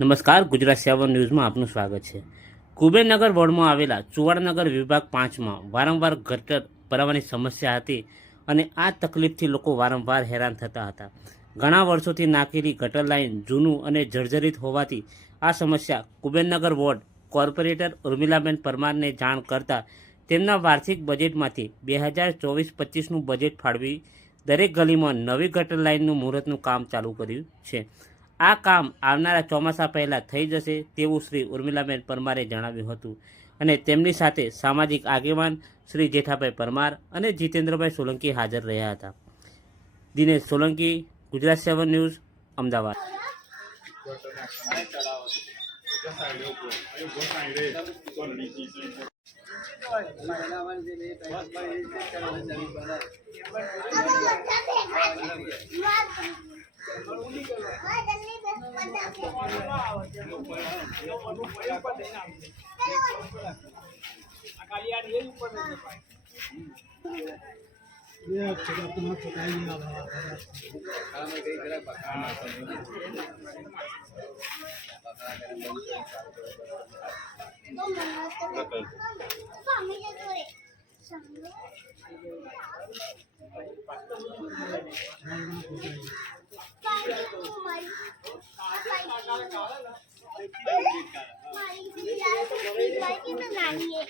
નમસ્કાર, ગુજરાત 7 ન્યૂઝમાં આપનું સ્વાગત છે। કુબેરનગર વોર્ડમાં આવેલા ચુવાડનગર વિભાગ 5માં વારંવાર ગટર ભરાવાની સમસ્યા હતી અને આ તકલીફથી લોકો વારંવાર હેરાન થતા હતા। ઘણા વર્ષોથી નાખેલી ગટર લાઇન જૂનું અને જર્જરિત હોવાથી આ સમસ્યા કુબેરનગર વોર્ડ કોર્પોરેટર ઉર્મિલાબેન પરમારને જાણ કરતા તેમના વાર્ષિક બજેટમાંથી 2024-25નું બજેટ ફાળવી દરેક ગલીમાં નવી ગટર લાઇનનું મુહૂર્તનું કામ ચાલુ કર્યું છે। આ કામ આવનારા ચોમાસા પહેલાં થઈ જશે તેવું શ્રી ઉર્મિલાબેન પરમારે જણાવ્યું હતું અને તેમની સાથે સામાજિક આગેવાન શ્રી જેઠાભાઈ પરમાર અને જીતેન્દ્રભાઈ સોલંકી હાજર રહ્યા હતા। દિનેશ સોલંકી, ગુજરાત 7 ન્યૂઝ, અમદાવાદ। મારી